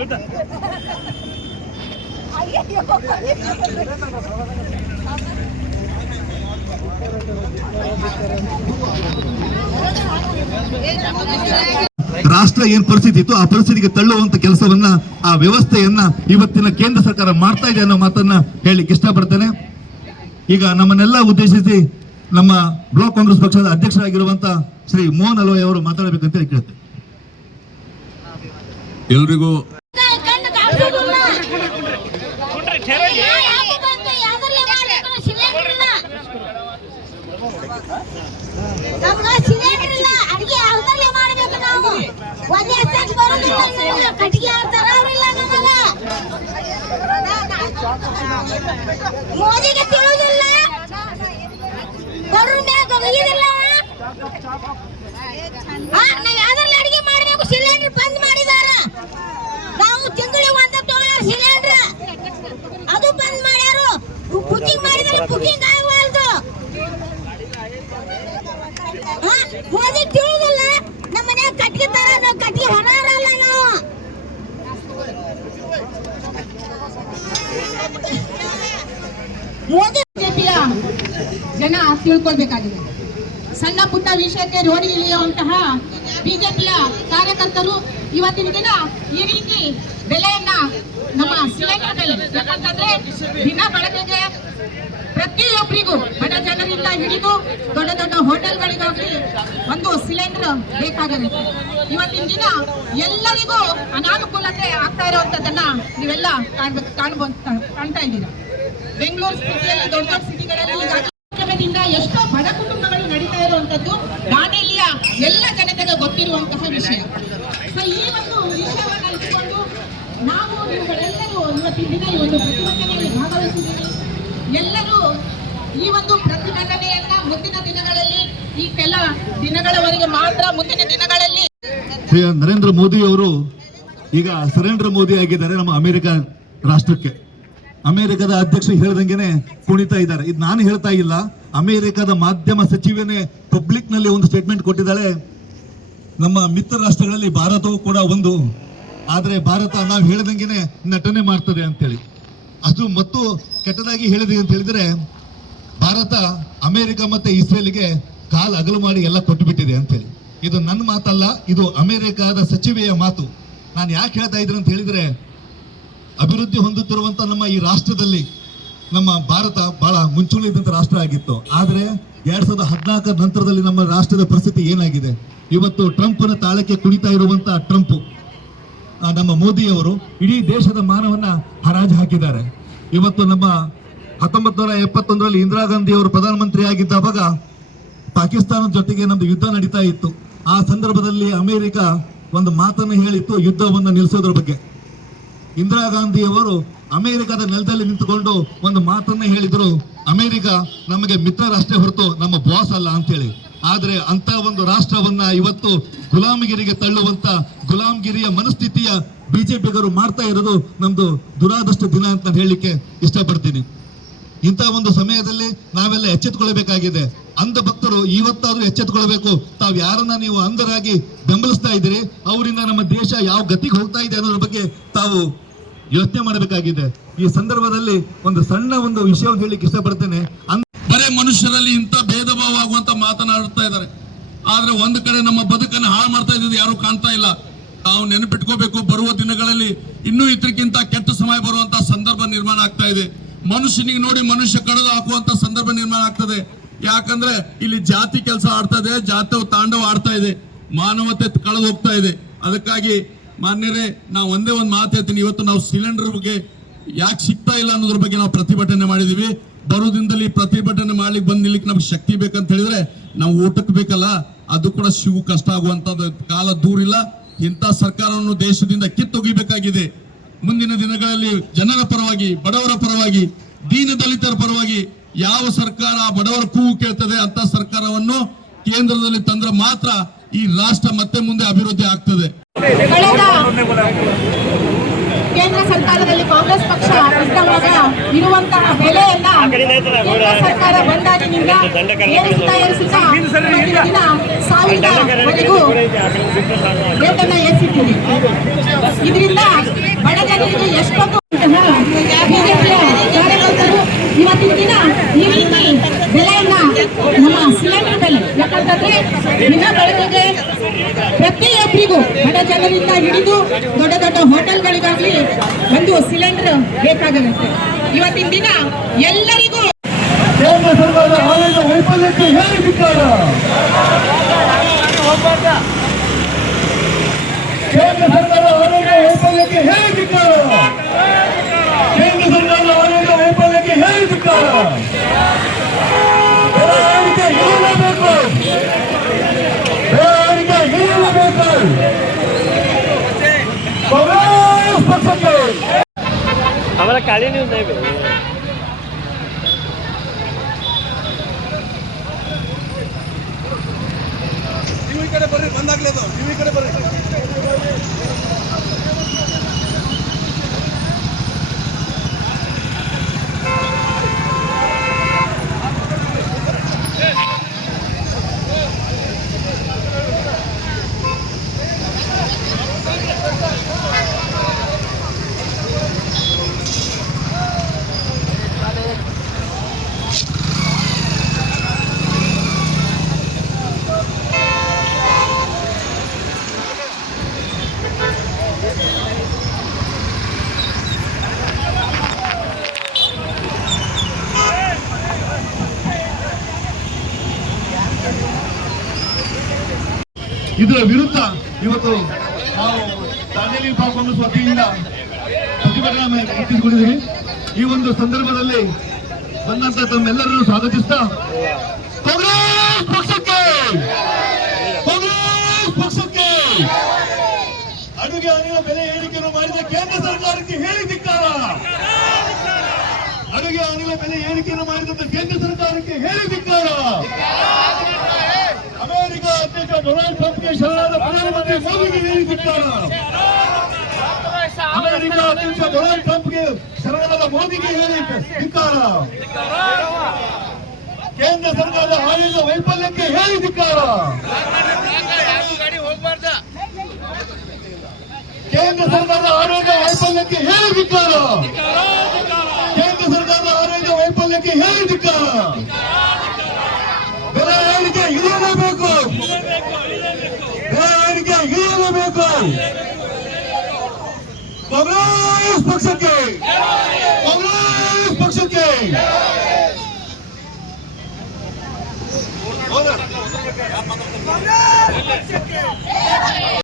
ರಾಷ್ಟ್ರ ಏನ್ ಪರಿಸ್ಥಿತಿ ಇತ್ತು ಆ ಪರಿಸ್ಥಿತಿಗೆ ತಳ್ಳುವಂತ ಕೆಲಸವನ್ನ ಆ ವ್ಯವಸ್ಥೆಯನ್ನ ಇವತ್ತಿನ ಕೇಂದ್ರ ಸರ್ಕಾರ ಮಾಡ್ತಾ ಇದೆ ಅನ್ನೋ ಮಾತನ್ನ ಹೇಳಿಕ್ಕೆ ಇಷ್ಟಪಡ್ತೇನೆ. ಈಗ ನಮ್ಮನ್ನೆಲ್ಲ ಉದ್ದೇಶಿಸಿ ನಮ್ಮ ಬ್ಲಾಕ್ ಕಾಂಗ್ರೆಸ್ ಪಕ್ಷದ ಅಧ್ಯಕ್ಷರಾಗಿರುವಂತ ಶ್ರೀ ಮೋಹನ್ ಅಲ್ವಾಯ್ ಅವರು ಮಾತಾಡಬೇಕಂತ ಕೇಳ್ತೇನೆ. ಎಲ್ರಿಗೂ ಮೋದಿಗೆ ತಿಳಿದಿಲ್ಲ, ಯಾವ್ದ್ರಲ್ಲಿ ಅಡಿಗೆ ಮಾಡಬೇಕು ಸಿಲಿಂಡರ್ ಬಂದ್ ಮಾಡಿದಾರ. ನಾವು ತಿಂಗಳಿಗೆ ಒಂದ ತಗೊಳ್ಳೋ ಸಿಲಿಂಡರ್ ಅದು ಬಂದ್ ಮಾಡ್ಯಾರು. ಬುಕಿಂಗ್ ಮಾಡಿದ್ರೆ ಬುಕಿಂಗ್ ಆಗವಲ್ದು. ಮೋದಿ ತಿಳಿದಿಲ್ಲ, ನಮ್ಮ ಮನ್ಯಾಗ ಕಟ್ಟಿಗೆ ತರ ನಾವು ಕಟ್ಟಿಗೆ ಹೊರಲ್ಲ. ನಾವು ಮೋದಿ ಬಿಜೆಪಿಯ ಜನ ತಿಳ್ಕೊಳ್ಬೇಕಾಗಿದೆ. ಸಣ್ಣ ಪುಟ್ಟ ವಿಷಯಕ್ಕೆ ರೋಡಿ ಇಳಿಯುವಂತಹ ಬಿಜೆಪಿಯ ಕಾರ್ಯಕರ್ತರು ಇವತ್ತಿನ ದಿನ ಈ ರೀತಿ ಬೆಲೆಯನ್ನ ನಮ್ಮ ಸಿಲಿಂಡರ್ ಬೆಲೆ ಯಾಕಂತಂದ್ರೆ ದಿನ ಬಳಕೆಗೆ ಪ್ರತಿಯೊಬ್ಬರಿಗೂ ಬಡ ಜನರಿಂದ ಹಿಡಿದು ದೊಡ್ಡ ದೊಡ್ಡ ಹೋಟೆಲ್ಗಳಿಗೋಗಿ ಒಂದು ಸಿಲಿಂಡರ್ ಬೇಕಾಗಿರುತ್ತೆ. ಇವತ್ತಿನ ದಿನ ಎಲ್ಲರಿಗೂ ಅನಾನುಕೂಲತೆ ಆಗ್ತಾ ಇರುವಂತದ್ದನ್ನ ನೀವೆಲ್ಲ ಕಾಣ್ತಾ ಇದ್ದೀರಾ. ಬೆಂಗಳೂರು ಸಿಟಿಯಲ್ಲಿ ದೊಡ್ಡ ದೊಡ್ಡ ಸಿಟಿಗಳಲ್ಲಿ ಎಷ್ಟೋ ಬಡ ಕುಟುಂಬಗಳು ನಡೀತಾ ಇರುವಂತದ್ದು ದಾಂಡೇಲಿಯ ಎಲ್ಲ ಜನತೆಗೆ ಗೊತ್ತಿರುವಂತಹ ವಿಷಯ. ಸೊ ಈ ಒಂದು ವಿಷಯವನ್ನ ಇಟ್ಕೊಂಡು ನಾವು ನೀವುಗಳೆಲ್ಲರೂ ಇವತ್ತಿನ ದಿನ ಈ ಒಂದು ಪ್ರತಿಭಟನೆಯಲ್ಲಿ ಭಾಗವಹಿಸಿದ್ದೀವಿ. ಎಲ್ಲರೂ ಈ ಒಂದು ಪ್ರತಿಭಟನೆಯನ್ನ ಮುಂದಿನ ದಿನಗಳಲ್ಲಿ ಈ ಕೆಲ ದಿನಗಳವರೆಗೆ ಮಾತ್ರ, ಮುಂದಿನ ದಿನಗಳಲ್ಲಿ ನರೇಂದ್ರ ಮೋದಿ ಅವರು ಈಗ ಸರೆಂಡರ್ ಮೋದಿ ಆಗಿದ್ದಾರೆ ನಮ್ಮ ಅಮೆರಿಕ ರಾಷ್ಟ್ರಕ್ಕೆ. ಅಮೆರಿಕದ ಅಧ್ಯಕ್ಷರು ಹೇಳ್ದಂಗೆನೆ ಕುಣಿತಾ ಇದ್ದಾರೆ. ಇದು ನಾನು ಹೇಳ್ತಾ ಇಲ್ಲ, ಅಮೆರಿಕದ ಮಾಧ್ಯಮ ಸಚಿವನೇ ಪಬ್ಲಿಕ್ ನಲ್ಲಿ ಒಂದು ಸ್ಟೇಟ್ಮೆಂಟ್ ಕೊಟ್ಟಿದ್ದಾಳೆ. ನಮ್ಮ ಮಿತ್ರ ರಾಷ್ಟ್ರಗಳಲ್ಲಿ ಭಾರತವು ಕೂಡ ಒಂದು, ಆದ್ರೆ ಭಾರತ ನಾವು ಹೇಳ್ದಂಗೆನೆ ನಟನೆ ಮಾಡ್ತದೆ ಅಂತೇಳಿ. ಅದು ಮತ್ತು ಕೆಟ್ಟದಾಗಿ ಹೇಳಿದೆ ಅಂತ ಹೇಳಿದ್ರೆ ಭಾರತ ಅಮೆರಿಕ ಮತ್ತೆ ಇಸ್ರೇಲ್ಗೆ ಕಾಲು ಅಗಲು ಮಾಡಿ ಎಲ್ಲ ಕೊಟ್ಟು ಬಿಟ್ಟಿದೆ ಅಂತೇಳಿ. ಇದು ನನ್ನ ಮಾತಲ್ಲ, ಇದು ಅಮೆರಿಕದ ಸಚಿವೆಯ ಮಾತು. ನಾನು ಯಾಕೆ ಹೇಳ್ತಾ ಇದ್ದೀನಿ ಅಂತ ಹೇಳಿದ್ರೆ, ಅಭಿವೃದ್ಧಿ ಹೊಂದುತ್ತಿರುವಂತ ನಮ್ಮ ಈ ರಾಷ್ಟ್ರದಲ್ಲಿ ನಮ್ಮ ಭಾರತ ಬಹಳ ಮುಂಚೂಣಿದಂತ ರಾಷ್ಟ್ರ ಆಗಿತ್ತು. ಆದ್ರೆ 2014 ನಂತರದಲ್ಲಿ ನಮ್ಮ ರಾಷ್ಟ್ರದ ಪರಿಸ್ಥಿತಿ ಏನಾಗಿದೆ? ಇವತ್ತು ಟ್ರಂಪ್ನ ತಾಳಕ್ಕೆ ಕುಣಿತಾ ಇರುವಂತ ಟ್ರಂಪ್ ನಮ್ಮ ಮೋದಿಯವರು ಇಡೀ ದೇಶದ ಮಾನವನ್ನ ಹರಾಜು ಹಾಕಿದ್ದಾರೆ. ಇವತ್ತು ನಮ್ಮ 1971ರಲ್ಲಿ ಇಂದಿರಾ ಗಾಂಧಿ ಅವರು ಪ್ರಧಾನಮಂತ್ರಿ ಆಗಿದ್ದಾಗ ಪಾಕಿಸ್ತಾನದ ಜೊತೆಗೆ ನಮ್ದು ಯುದ್ಧ ನಡೀತಾ ಇತ್ತು. ಆ ಸಂದರ್ಭದಲ್ಲಿ ಅಮೆರಿಕ ಒಂದು ಮಾತನ್ನು ಹೇಳಿತ್ತು, ಯುದ್ಧವನ್ನು ನಿಲ್ಲಿಸೋದ್ರ ಬಗ್ಗೆ. ಇಂದಿರಾ ಗಾಂಧಿ ಅವರು ಅಮೆರಿಕದ ನೆಲದಲ್ಲಿ ನಿಂತುಕೊಂಡು ಒಂದು ಮಾತನ್ನ ಹೇಳಿದ್ರು, ಅಮೆರಿಕ ನಮಗೆ ಮಿತ್ರ ರಾಷ್ಟ್ರ ಹೊರತು ನಮ್ಮ ಬಾಸ್ ಅಲ್ಲ ಅಂತ ಹೇಳಿ. ಆದ್ರೆ ಅಂತ ಒಂದು ರಾಷ್ಟ್ರವನ್ನ ಇವತ್ತು ಗುಲಾಮಗಿರಿಗೆ ತಳ್ಳುವಂತ ಗುಲಾಮಗಿರಿಯ ಮನಸ್ಥಿತಿಯ ಬಿಜೆಪಿಗರು ಮಾಡ್ತಾ ಇರೋದು ನಮ್ದು ದುರಾದೃಷ್ಟ ದಿನ ಅಂತ ನಾನು ಹೇಳಲಿಕ್ಕೆ ಇಷ್ಟಪಡ್ತೀನಿ. ಇಂಥ ಒಂದು ಸಮಯದಲ್ಲಿ ನಾವೆಲ್ಲ ಎಚ್ಚೆತ್ತುಕೊಳ್ಬೇಕಾಗಿದೆ. ಅಂಧ ಭಕ್ತರು ಇವತ್ತಾದ್ರೂ ಎಚ್ಚೆತ್ತುಕೊಳ್ಬೇಕು. ತಾವು ಯಾರನ್ನ ನೀವು ಅಂಧರಾಗಿ ಬೆಂಬಲಿಸ್ತಾ ಇದ್ದೀರಿ, ಅವರಿಂದ ನಮ್ಮ ದೇಶ ಯಾವ ಗತಿಗೆ ಹೋಗ್ತಾ ಇದೆ ಅನ್ನೋದ್ರ ಬಗ್ಗೆ ತಾವು ಯೋಚನೆ ಮಾಡಬೇಕಾಗಿದೆ. ಈ ಸಂದರ್ಭದಲ್ಲಿ ಒಂದು ಸಣ್ಣ ಒಂದು ವಿಷಯವನ್ನು ಹೇಳಲಿಕ್ಕೆ ಇಷ್ಟಪಡ್ತೇನೆ. ಬರೇ ಮನುಷ್ಯರಲ್ಲಿ ಇಂಥ ಭೇದ ಭಾವ ಆಗುವಂತ ಮಾತನಾಡ್ತಾ ಇದ್ದಾರೆ. ಆದ್ರೆ ಒಂದು ಕಡೆ ನಮ್ಮ ಬದುಕನ್ನು ಹಾಳು ಮಾಡ್ತಾ ಇದ್ದು ಯಾರು ಕಾಣ್ತಾ ಇಲ್ಲ. ನಾವು ನೆನಪಿಟ್ಕೋಬೇಕು, ಬರುವ ದಿನಗಳಲ್ಲಿ ಇನ್ನೂ ಇದಕ್ಕಿಂತ ಕೆಟ್ಟ ಸಮಯ ಬರುವಂತ ಸಂದರ್ಭ ನಿರ್ಮಾಣ ಆಗ್ತಾ ಇದೆ. ಮನುಷ್ಯನಿಗೆ ನೋಡಿ ಮನುಷ್ಯ ಕಳೆದು ಹಾಕುವಂತ ಸಂದರ್ಭ ನಿರ್ಮಾಣ ಆಗ್ತದೆ. ಯಾಕಂದ್ರೆ ಇಲ್ಲಿ ಜಾತಿ ಕೆಲಸ ಆಡ್ತಾ ಇದೆ, ಜಾತಿ ತಾಂಡವ ಆಡ್ತಾ ಇದೆ, ಮಾನವತೆ ಕಳೆದು ಹೋಗ್ತಾ ಇದೆ. ಅದಕ್ಕಾಗಿ ಮಾನ್ಯರೇ, ನಾವು ಒಂದೇ ಒಂದು ಮಾತು ಹೇಳ್ತೀನಿ, ಇವತ್ತು ನಾವು ಸಿಲಿಂಡರ್ ಬಗ್ಗೆ ಯಾಕೆ ಸಿಗ್ತಾ ಇಲ್ಲ ಅನ್ನೋದ್ರ ಬಗ್ಗೆ ನಾವು ಪ್ರತಿಭಟನೆ ಮಾಡಿದೀವಿ. ಬರೋದಿಂದಲೇ ಪ್ರತಿಭಟನೆ ಮಾಡ್ಲಿಕ್ಕೆ ಬಂದ್ ನಿಲ್ಲಿಕ್ಕೆ ನಮ್ಗೆ ಶಕ್ತಿ ಬೇಕಂತ ಹೇಳಿದ್ರೆ ನಾವು ಊಟಕ್ಕೆ ಬೇಕಲ್ಲ, ಅದು ಕೂಡ ಶಿವು ಕಷ್ಟ ಆಗುವಂತದ್ದು ಕಾಲ ದೂರಿಲ್ಲ. ಇಂಥ ಸರ್ಕಾರವನ್ನು ದೇಶದಿಂದ ಕಿತ್ತೊಗಿಬೇಕಾಗಿದೆ. ಮುಂದಿನ ದಿನಗಳಲ್ಲಿ ಜನರ ಪರವಾಗಿ, ಬಡವರ ಪರವಾಗಿ, ದೀನ ದಲಿತರ ಪರವಾಗಿ ಯಾವ ಸರ್ಕಾರ ಬಡವರ ಕೂಗು ಕೇಳ್ತದೆ ಅಂತ ಸರ್ಕಾರವನ್ನು ಕೇಂದ್ರದಲ್ಲಿ ತಂದ್ರೆ ಮಾತ್ರ ಈ ರಾಷ್ಟ್ರ ಮತ್ತೆ ಮುಂದೆ ಅಭಿವೃದ್ಧಿ ಆಗ್ತದೆ. ಕೇಂದ್ರ ಸರ್ಕಾರದಲ್ಲಿ ಕಾಂಗ್ರೆಸ್ ಪಕ್ಷ ಇದ್ದವಾಗ ಇರುವಂತಹ ಬೆಲೆಯನ್ನ ಕೇಂದ್ರ ಸರ್ಕಾರ ಬಂದಾಗಿನಿಂದ ಏರಿಸುತ್ತಾ ಇವತ್ತಿನ ದಿನ 1000ವರೆಗೂ ರೇಟನ್ನ ಏರಿಸಿದ್ದೀವಿ. ಇದರಿಂದ ಬಡ ಜನರಿಗೆ ಎಷ್ಟೊಂದು ಬಿಜೆಪಿಯ ಕಾರ್ಯಕರ್ತರು ಇವತ್ತಿನ ದಿನ ಈ ರೀತಿ ಬೆಲೆಯನ್ನ ನಮ್ಮ ಸಿಲಿಂಡರ್ ಬೆಲೆ ಯಾಕಂತಂದ್ರೆ ದಿನ ಬೆಳಗ್ಗೆ ಪ್ರತಿಯೊಬ್ಬರಿಗೂ ಬಡ ಜನರಿಂದ ಹಿಡಿದು ದೊಡ್ಡ ದೊಡ್ಡ ಹೋಟೆಲ್ಗಳಿಗಾಗ್ಲಿ ಒಂದು ಸಿಲಿಂಡರ್ ಬೇಕಾಗಿರುತ್ತೆ. ಇವತ್ತಿನ ದಿನ ಎಲ್ಲರಿಗೂ ಕೇಂದ್ರ ಸರ್ಕಾರದ ಆಡಳಿತ ವೈಫಲ್ಯಕ್ಕೆ ಹೇಳಿದ್ದಾರೆ. ಕೇಂದ್ರ ಸರ್ಕಾರದ ಆಡಳಿತ ವೈಫಲ್ಯಕ್ಕೆ ಹೇಳಿದ್ದಾರೆ. ಕೇಂದ್ರ ಸರ್ಕಾರದ ಆಡಳಿತ ವೈಫಲ್ಯಕ್ಕೆ ಹೇಳಿದ್ದಾರೆ. ಬೆಳವಣಿಗೆ ಇರಲೇಬೇಕು. ಬೆಳವಣಿಗೆ ಇರಲೇಬೇಕು. ಕಾಂಗ್ರೆಸ್ ಪಕ್ಷಕ್ಕೆ हमारा काली न्यूज नहीं भाई ಟಿವಿ ಕಡೆ ಬರ್ರಿ, ಬಂದಾಗ್ಲೇದು ಟಿವಿ ಕಡೆ ಬರ್ರಿ. ಇದರ ವಿರುದ್ಧ ಇವತ್ತು ನಾವು ದಾಂಡೇಲಿ ಕಾಂಗ್ರೆಸ್ ವತಿಯಿಂದ ಪ್ರತಿಭಟನೆ ಎತ್ತಿಕೊಂಡಿದ್ದೀವಿ. ಈ ಒಂದು ಸಂದರ್ಭದಲ್ಲಿ ಬಂದಂತ ತಮ್ಮೆಲ್ಲರನ್ನು ಸ್ವಾಗತಿಸ್ತಾ ಕಾಂಗ್ರೆಸ್ ಪಕ್ಷಕ್ಕೆ, ಕಾಂಗ್ರೆಸ್ ಪಕ್ಷಕ್ಕೆ ಅಡುಗೆ ಅನಿಲ ಬೆಲೆ ಏರಿಕೆಯನ್ನು ಮಾಡಿದ ಕೇಂದ್ರ ಸರ್ಕಾರಕ್ಕೆ ಹೇಳಿ ಧಿಕ್ಕಾರ. ಅಡುಗೆ ಅನಿಲ ಬೆಲೆ ಏರಿಕೆಯನ್ನು ಮಾಡಿದಂತ ಕೇಂದ್ರ ಸರ್ಕಾರಕ್ಕೆ ಹೇಳಿ ಧಿಕ್ಕಾರ. ಅಮೆರಿಕ ಅಧ್ಯಕ್ಷ ಡೊನಾಲ್ಡ್ ಟ್ರಂಪ್ಗೆ ಶರಣಾದ ಪ್ರಧಾನಮಂತ್ರಿ ಮೋದಿಗೆ ಹೇಳಿ ಧಿಕ್ಕಾರ. ಅಮೆರಿಕ ಅಧ್ಯಕ್ಷ ಡೊನಾಲ್ಡ್ ಟ್ರಂಪ್ಗೆ ಶರಣಾದ ಮೋದಿಗೆ ಹೇಳಿ ಧಿಕ್ಕಾರ. ಕೇಂದ್ರ ಸರ್ಕಾರದ ಆಡಳಿತ ವೈಫಲ್ಯಕ್ಕೆ ಹೇಳಿ ಧಿಕ್ಕಾರ. ಕೇಂದ್ರ ಸರ್ಕಾರದ ಆಡಳಿತ ವೈಫಲ್ಯಕ್ಕೆ ಹೇಳಿ ಧಿಕ್ಕಾರ. ಕೇಂದ್ರ ಸರ್ಕಾರದ ಆಡಳಿತ ವೈಫಲ್ಯಕ್ಕೆ ಹೇಳಿ ಧಿಕ್ಕಾರ. ಬೆಲೆ ಏರಿಕೆ ಇಳಿಯಲೇಬೇಕು. ಬೆಲೆ ಏರಿಕೆ ಇಳಿಯಲೇಬೇಕು. ಕಾಂಗ್ರೆಸ್ ಪಕ್ಷಕ್ಕೆ, ಕಾಂಗ್ರೆಸ್ ಪಕ್ಷಕ್ಕೆ.